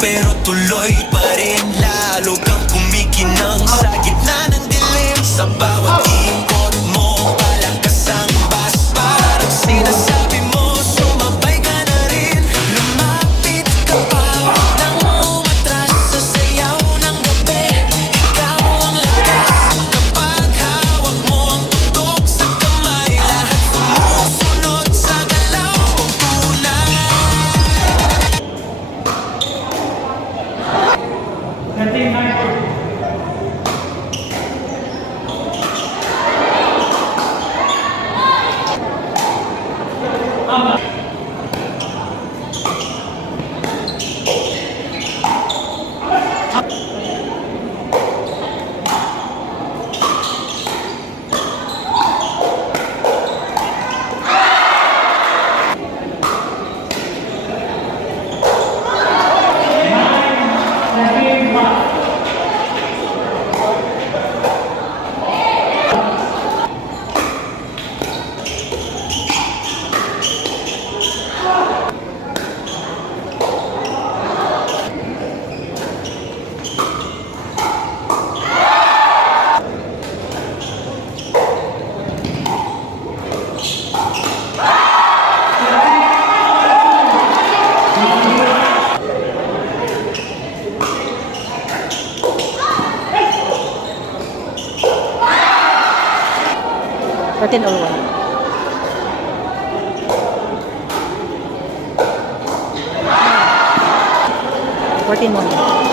pero tuloy pa rin. Lalo kang kumikinang sa gitna ng dilim. Sa bawat ikot mo, palakas ang bas. Parang sinasabi mo, sumabay ka na rin. Lumapit ka pa nang umatras sa sayaw ng gabi. Ikaw ang lakas kapag hawak mo ang tutok sa kamay. Lahat sumusunod sa galaw mo tunay. Routine or one. 14 more.